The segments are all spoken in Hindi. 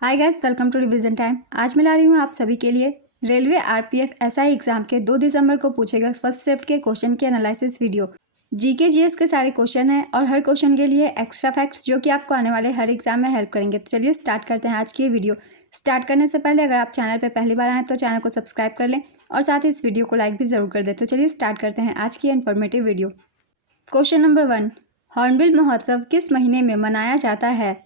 Hi guys, welcome to revision time. आज मैं ला रही हूँ आप सभी के लिए रेलवे आरपीएफ एसआई एग्जाम के 2 दिसंबर को पूछे गए फर्स्ट शिफ्ट के क्वेश्चन की एनालिसिस वीडियो। जीके जीएस के सारे क्वेश्चन हैं और हर क्वेश्चन के लिए एक्स्ट्रा फैक्ट्स जो कि आपको आने वाले हर एग्जाम में हेल्प करेंगे। तो चलिए स्टार्ट करते हैं आज की वीडियो। स्टार्ट करने से पहले अगर आप चैनल पर पहली बार आएँ तो चैनल को सब्सक्राइब कर लें और साथ ही इस वीडियो को लाइक भी ज़रूर कर दें। तो चलिए स्टार्ट करते हैं आज की informative video. Question number 1, hornbill महोत्सव किस महीने में मनाया जाता है?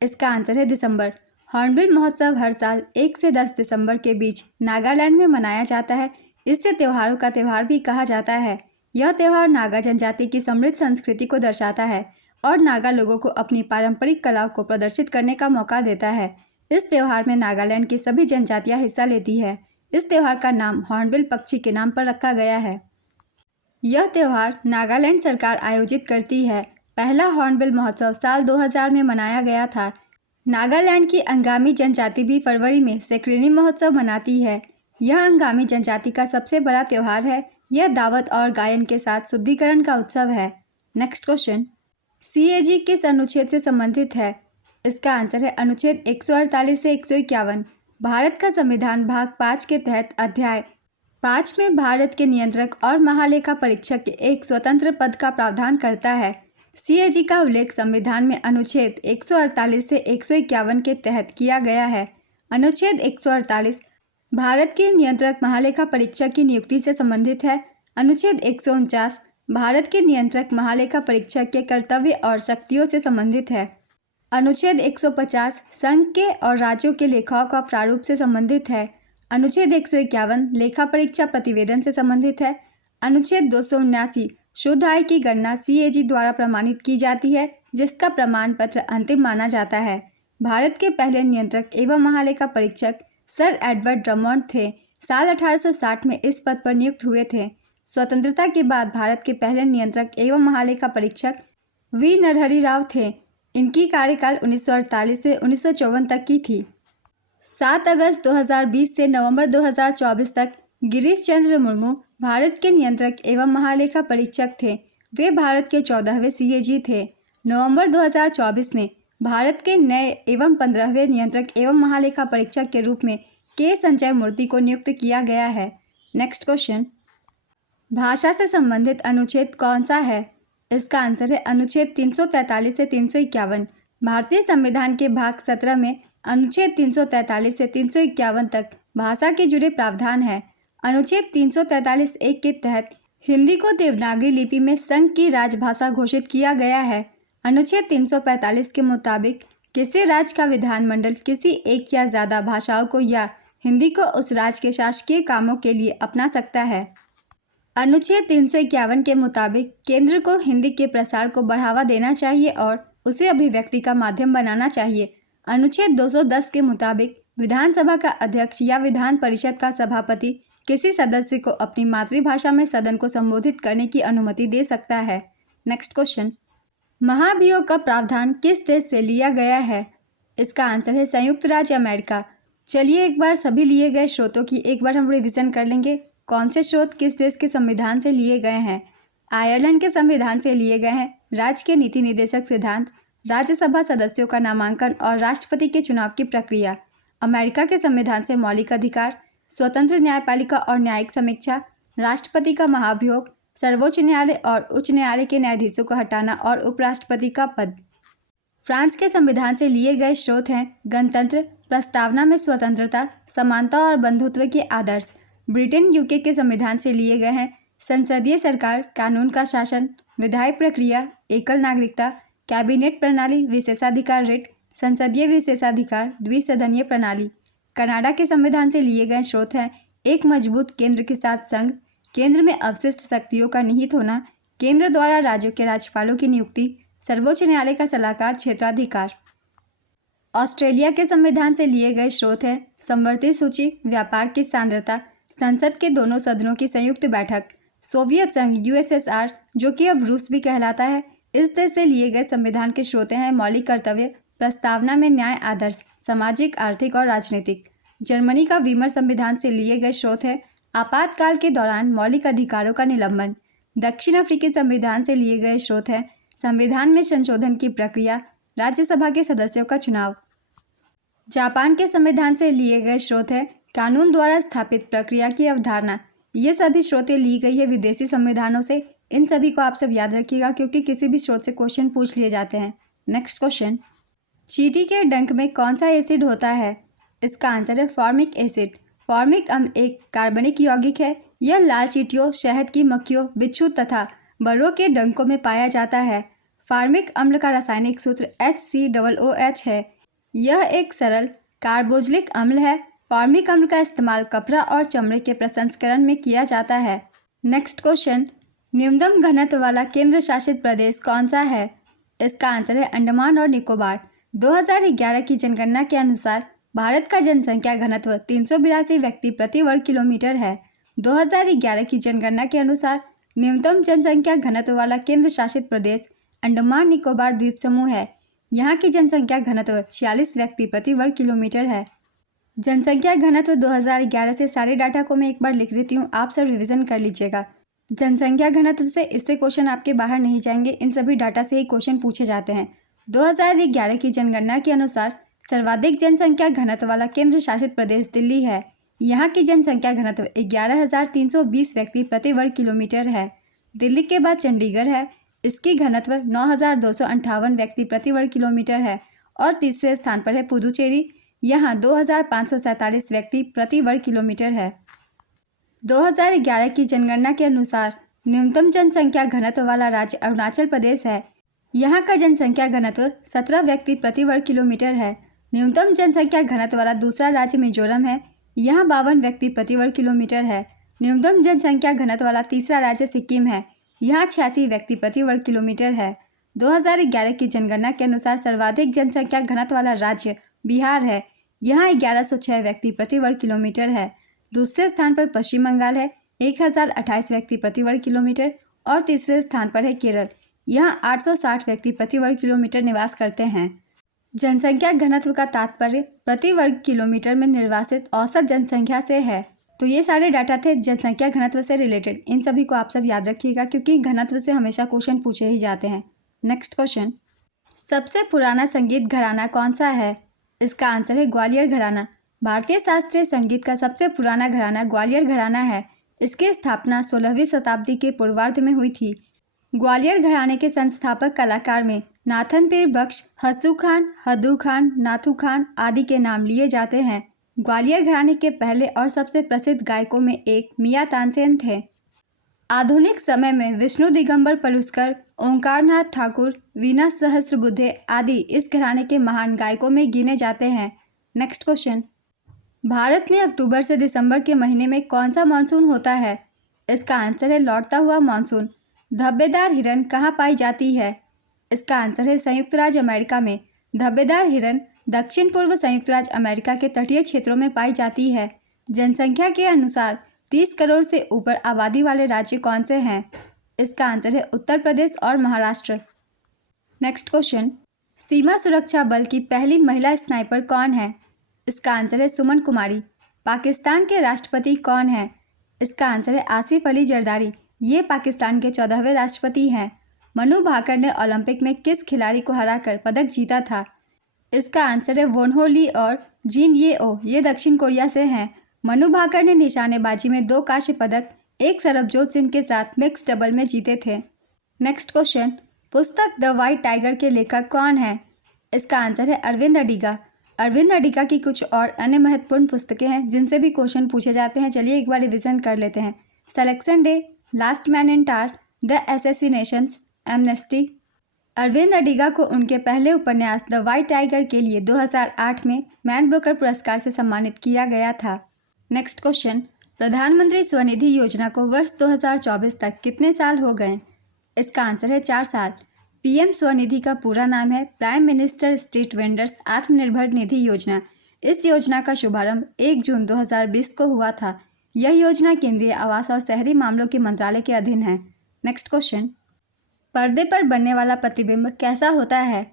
इसका आंसर है दिसंबर। हॉर्नबिल महोत्सव हर साल 1 से 10 दिसंबर के बीच नागालैंड में मनाया जाता है। इसे त्योहारों का त्यौहार भी कहा जाता है। यह त्यौहार नागा जनजाति की समृद्ध संस्कृति को दर्शाता है और नागा लोगों को अपनी पारंपरिक कलाओं को प्रदर्शित करने का मौका देता है। इस त्यौहार में नागालैंड की सभी जनजातियां हिस्सा लेती है। इस त्यौहार का नाम हॉर्नबिल पक्षी के नाम पर रखा गया है। यह त्यौहार नागालैंड सरकार आयोजित करती है। पहला हॉर्नबिल महोत्सव साल 2000 में मनाया गया था। नागालैंड की अंगामी जनजाति भी फरवरी में सेक्रेनी महोत्सव मनाती है। यह अंगामी जनजाति का सबसे बड़ा त्यौहार है। यह दावत और गायन के साथ शुद्धिकरण का उत्सव है। नेक्स्ट क्वेश्चन, सीएजी किस अनुच्छेद से संबंधित है? इसका आंसर है अनुच्छेद 148 से 151। भारत का संविधान भाग 5 के तहत अध्याय 5 में भारत के नियंत्रक और महालेखा परीक्षक के एक स्वतंत्र पद का प्रावधान करता है। सीएजी का उल्लेख संविधान में अनुच्छेद 148 से 151 के तहत किया गया है। अनुच्छेद 148 भारत के नियंत्रक महालेखा परीक्षक की नियुक्ति से संबंधित है। अनुच्छेद 149 भारत के नियंत्रक महालेखा परीक्षक के कर्तव्य और शक्तियों से संबंधित है। अनुच्छेद 150 संघ के और राज्यों के लेखाओं का प्रारूप से संबंधित है। अनुच्छेद 151 लेखा परीक्षा प्रतिवेदन से संबंधित है। अनुच्छेद 279 शुद्ध आय की गणना सीएजी द्वारा प्रमाणित की जाती है, जिसका प्रमाण पत्र अंतिम माना जाता है। भारत के पहले नियंत्रक एवं महालेखा परीक्षक सर एडवर्ड ड्रमोंड थे। साल 1860 में इस पद पर नियुक्त हुए थे। स्वतंत्रता के बाद भारत के पहले नियंत्रक एवं महालेखा परीक्षक वी नरहरि राव थे। इनकी कार्यकाल 1948 से 1954 तक की थी। 7 अगस्त 2020 से नवंबर 2024 तक गिरीश चंद्र मुर्मू भारत के नियंत्रक एवं महालेखा परीक्षक थे। वे भारत के 14वें सीएजी थे। नवंबर 2024 में भारत के नए एवं 15वें नियंत्रक एवं महालेखा परीक्षक के रूप में के संजय मूर्ति को नियुक्त किया गया है। नेक्स्ट क्वेश्चन, भाषा से संबंधित अनुच्छेद कौन सा है? इसका आंसर है अनुच्छेद 343 से 351। भारतीय संविधान के भाग 17 में अनुच्छेद 343 से 351 तक भाषा के जुड़े प्रावधान है। अनुच्छेद 343(1) के तहत हिंदी को देवनागरी लिपि में संघ की राजभाषा घोषित किया गया है। अनुच्छेद 345 के मुताबिक किसी राज्य का विधानमंडल किसी एक या ज़्यादा भाषाओं को या हिंदी को उस राज्य के शासकीय कामों के लिए अपना सकता है। अनुच्छेद 351 के मुताबिक केंद्र को हिंदी के प्रसार को बढ़ावा देना चाहिए और उसे अभिव्यक्ति का माध्यम बनाना चाहिए। अनुच्छेद 210 के मुताबिक विधानसभा का अध्यक्ष या विधान परिषद का सभापति किसी सदस्य को अपनी मातृभाषा में सदन को संबोधित करने की अनुमति दे सकता है। नेक्स्ट क्वेश्चन, महाभियोग का प्रावधान किस देश से लिया गया है? इसका आंसर है संयुक्त राज्य अमेरिका। चलिए एक बार सभी लिए गए स्रोतों की एक बार हम रिवीजन कर लेंगे। कौन से स्रोत किस देश के संविधान से लिए गए हैं? आयरलैंड के संविधान से लिए गए हैं राज्य के नीति निर्देशक सिद्धांत, राज्यसभा सदस्यों का नामांकन और राष्ट्रपति के चुनाव की प्रक्रिया। अमेरिका के संविधान से मौलिक अधिकार, स्वतंत्र न्यायपालिका और न्यायिक समीक्षा, राष्ट्रपति का महाभियोग, सर्वोच्च न्यायालय और उच्च न्यायालय के न्यायाधीशों को हटाना और उपराष्ट्रपति का पद। फ्रांस के संविधान से लिए गए स्रोत हैं गणतंत्र, प्रस्तावना में स्वतंत्रता, समानता और बंधुत्व के आदर्श। ब्रिटेन यूके के संविधान से लिए गए हैं संसदीय सरकार, कानून का शासन, विधायी प्रक्रिया, एकल नागरिकता, कैबिनेट प्रणाली, विशेषाधिकार रिट, संसदीय विशेषाधिकार, द्विसदनीय प्रणाली। कनाडा के संविधान से लिए गए स्रोत हैं एक मजबूत केंद्र के साथ संघ, केंद्र में अवशिष्ट शक्तियों का निहित होना, केंद्र द्वारा राज्यों के राज्यपालों की नियुक्ति, सर्वोच्च न्यायालय का सलाहकार क्षेत्राधिकार। ऑस्ट्रेलिया के संविधान से लिए गए स्रोत हैं समवर्ती सूची, व्यापार की सांद्रता, संसद के दोनों सदनों की संयुक्त बैठक, सोवियत संघ यूएसएसआर जो कि अब रूस भी कहलाता है। इस देश से लिए गए संविधान के स्रोत हैं मौलिक कर्तव्य, प्रस्तावना में न्याय आदर्श, सामाजिक, आर्थिक और राजनीतिक। जर्मनी का वीमर संविधान से लिए गए स्रोत है आपातकाल के दौरान मौलिक अधिकारों का निलंबन। दक्षिण अफ्रीकी संविधान से लिए गए स्रोत हैं संविधान में संशोधन की प्रक्रिया, राज्यसभा के सदस्यों का चुनाव। जापान के संविधान से लिए गए स्रोत है कानून द्वारा स्थापित प्रक्रिया की अवधारणा। ये सभी स्रोतें ली गई है विदेशी संविधानों से। इन सभी को आप सब याद रखिएगा क्योंकि किसी भी स्रोत से क्वेश्चन पूछ लिए जाते हैं। नेक्स्ट क्वेश्चन, चींटी के डंक में कौन सा एसिड होता है? इसका आंसर है फॉर्मिक एसिड। फॉर्मिक अम्ल एक कार्बनिक यौगिक है। यह लाल चींटियों, शहद की मक्खियों, बिच्छू तथा बर्रों के डंकों में पाया जाता है। फॉर्मिक अम्ल का रासायनिक सूत्र HCOOH है। यह एक सरल कार्बोक्सिलिक अम्ल है। फॉर्मिक अम्ल का इस्तेमाल कपड़ा और चमड़े के प्रसंस्करण में किया जाता है। नेक्स्ट क्वेश्चन, न्यूनतम घनत्व वाला केंद्र शासित प्रदेश कौन सा है? इसका आंसर है अंडमान और निकोबार। 2011 की जनगणना के अनुसार भारत का जनसंख्या घनत्व 382 व्यक्ति प्रति वर्ग किलोमीटर है। 2011 की जनगणना के अनुसार न्यूनतम जनसंख्या घनत्व वाला केंद्र शासित प्रदेश अंडमान निकोबार द्वीप समूह है। यहाँ की जनसंख्या घनत्व 46 व्यक्ति प्रति वर्ग किलोमीटर है। जनसंख्या घनत्व 2011 से सारे डाटा को मैं एक बार लिख देती हूँ, आप सब रिवीजन कर लीजिएगा। जनसंख्या घनत्व से इससे क्वेश्चन आपके बाहर नहीं जाएंगे, इन सभी डाटा से ही क्वेश्चन पूछे जाते हैं। 2011 की जनगणना के अनुसार सर्वाधिक जनसंख्या घनत्व वाला केंद्र शासित प्रदेश दिल्ली है। यहाँ की जनसंख्या घनत्व 11,320 व्यक्ति प्रति वर्ग किलोमीटर है। दिल्ली के बाद चंडीगढ़ है, इसकी घनत्व 9,258 व्यक्ति प्रति वर्ग किलोमीटर है। और तीसरे स्थान पर है पुदुचेरी, यहाँ 2,547 व्यक्ति प्रति वर्ग किलोमीटर है। 2011 की जनगणना के अनुसार न्यूनतम जनसंख्या घनत्व वाला राज्य अरुणाचल प्रदेश है। यहाँ का जनसंख्या घनत्व 17 व्यक्ति प्रति वर्ग किलोमीटर है। न्यूनतम जनसंख्या घनत्व वाला दूसरा राज्य मिजोरम है। यहाँ 52 व्यक्ति प्रति वर्ग किलोमीटर है। न्यूनतम जनसंख्या घनत्व वाला तीसरा राज्य सिक्किम है। यहाँ 86 व्यक्ति प्रति वर्ग किलोमीटर है। 2011 की जनगणना के अनुसार सर्वाधिक जनसंख्या घनत्व वाला राज्य बिहार है। यहाँ 1106 व्यक्ति प्रति वर्ग किलोमीटर है। दूसरे स्थान पर पश्चिम बंगाल है, 1028 व्यक्ति प्रति वर्ग किलोमीटर। और तीसरे स्थान पर है केरल, यहाँ 860 व्यक्ति प्रति वर्ग किलोमीटर निवास करते हैं। जनसंख्या घनत्व का तात्पर्य प्रति वर्ग किलोमीटर में निर्वासित औसत जनसंख्या से है। तो ये सारे डाटा थे जनसंख्या घनत्व से रिलेटेड। इन सभी को आप सब याद रखिएगा क्योंकि घनत्व से हमेशा क्वेश्चन पूछे ही जाते हैं। नेक्स्ट क्वेश्चन, सबसे पुराना संगीत घराना कौन सा है? इसका आंसर है ग्वालियर घराना। भारतीय शास्त्रीय संगीत का सबसे पुराना घराना ग्वालियर घराना है। इसकी स्थापना 16वीं शताब्दी के पूर्वार्ध में हुई थी। ग्वालियर घराने के संस्थापक कलाकार में नाथन पीर बख्श, हस्सू खान, हदू खान, नाथू खान आदि के नाम लिए जाते हैं। ग्वालियर घराने के पहले और सबसे प्रसिद्ध गायकों में एक मियां तानसेन थे। आधुनिक समय में विष्णु दिगंबर पलुस्कर, ओंकारनाथ ठाकुर, वीना सहस्त्रबुद्धे आदि इस घराने के महान गायकों में गिने जाते हैं। नेक्स्ट क्वेश्चन, भारत में अक्टूबर से दिसंबर के महीने में कौन सा मानसून होता है? इसका आंसर है लौटता हुआ मानसून। धब्बेदार हिरन कहाँ पाई जाती है? इसका आंसर है संयुक्त राज्य अमेरिका में। धब्बेदार हिरन दक्षिण पूर्व संयुक्त राज्य अमेरिका के तटीय क्षेत्रों में पाई जाती है। जनसंख्या के अनुसार 30 करोड़ से ऊपर आबादी वाले राज्य कौन से हैं? इसका आंसर है उत्तर प्रदेश और महाराष्ट्र। नेक्स्ट क्वेश्चन, सीमा सुरक्षा बल की पहली महिला स्नाइपर कौन है? इसका आंसर है सुमन कुमारी। पाकिस्तान के राष्ट्रपति कौन है? इसका आंसर है आसिफ अली जरदारी। ये पाकिस्तान के 14वें राष्ट्रपति हैं। मनु भाकर ने ओलंपिक में किस खिलाड़ी को हराकर पदक जीता था? इसका आंसर है वोनहो ली और जिन येओ, ये दक्षिण कोरिया से हैं। मनु भाकर ने निशानेबाजी में 2 कांस्य पदक, 1 सरबजोत सिंह के साथ मिक्स डबल में जीते थे। नेक्स्ट क्वेश्चन, पुस्तक द व्हाइट टाइगर के लेखक कौन है? इसका आंसर है अरविंद अडिगा। अरविंद अडिगा की कुछ और अन्य महत्वपूर्ण पुस्तकें हैं जिनसे भी क्वेश्चन पूछे जाते हैं। चलिए एक बार रिवीजन कर लेते हैं। Selection day, last man in tower, the assassinations, amnesty. Aravind Adiga को उनके पहले उपन्यास द व्हाइट टाइगर के लिए 2008 में मैन बुकर पुरस्कार से सम्मानित किया गया था। नेक्स्ट क्वेश्चन, प्रधानमंत्री स्वनिधि योजना को वर्ष 2024 तक कितने साल हो गए? इसका आंसर है 4 साल। पीएम स्वनिधि का पूरा नाम है prime minister street vendors Atmanirbhar Nidhi योजना। इस योजना का शुभारंभ 1 जून 2020 को हुआ था। यह योजना केंद्रीय आवास और शहरी मामलों के मंत्रालय के अधीन है। नेक्स्ट क्वेश्चन, पर्दे पर बनने वाला प्रतिबिंब कैसा होता है?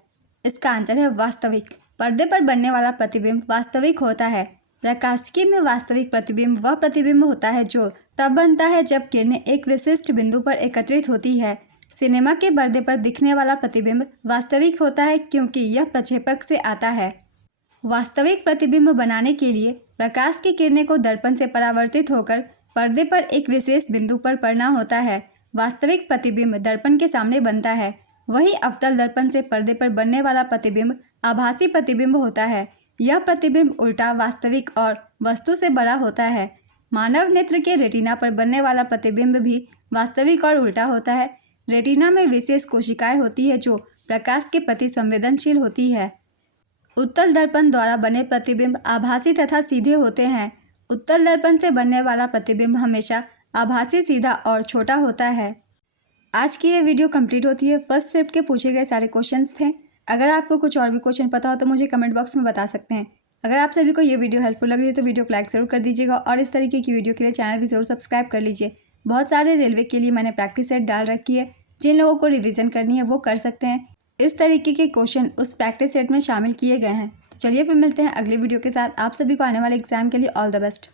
इसका आंसर है वास्तविक। पर्दे पर बनने वाला प्रतिबिंब वास्तविक होता है। प्रकाशिकी में वास्तविक प्रतिबिंब वह प्रतिबिंब होता है जो तब बनता है जब किरणें एक विशिष्ट बिंदु पर एकत्रित होती है। सिनेमा के पर्दे पर दिखने वाला प्रतिबिंब वास्तविक होता है क्योंकि यह प्रक्षेपक से आता है। वास्तविक प्रतिबिंब बनाने के लिए प्रकाश की किरणें को दर्पण से परावर्तित होकर पर्दे पर एक विशेष बिंदु पर पड़ना होता है। वास्तविक प्रतिबिंब दर्पण के सामने बनता है, वही अवतल दर्पण से पर्दे पर बनने वाला प्रतिबिंब आभासी प्रतिबिंब होता है। यह प्रतिबिंब उल्टा वास्तविक और वस्तु से बड़ा होता है। मानव नेत्र के रेटिना पर बनने वाला प्रतिबिंब भी वास्तविक और उल्टा होता है। रेटिना में विशेष कोशिकाएं होती है जो प्रकाश के प्रति संवेदनशील होती है। उत्तल दर्पण द्वारा बने प्रतिबिंब आभासी तथा सीधे होते हैं। उत्तल दर्पण से बनने वाला प्रतिबिंब हमेशा आभासी, सीधा और छोटा होता है। आज की ये वीडियो कंप्लीट होती है। फर्स्ट शिफ्ट के पूछे गए सारे क्वेश्चंस थे। अगर आपको कुछ और भी क्वेश्चन पता हो तो मुझे कमेंट बॉक्स में बता सकते हैं। अगर आप सभी को ये वीडियो हेल्पफुल लग रही है तो वीडियो को लाइक ज़रूर कर दीजिएगा और इस तरीके की वीडियो के लिए चैनल भी ज़रूर सब्सक्राइब कर लीजिए। बहुत सारे रेलवे के लिए मैंने प्रैक्टिस सेट डाल रखी है, जिन लोगों को रिविज़न करनी है वो कर सकते हैं। इस तरीके के क्वेश्चन उस प्रैक्टिस सेट में शामिल किए गए हैं। तो चलिए फिर मिलते हैं अगली वीडियो के साथ। आप सभी को आने वाले एग्जाम के लिए ऑल द बेस्ट।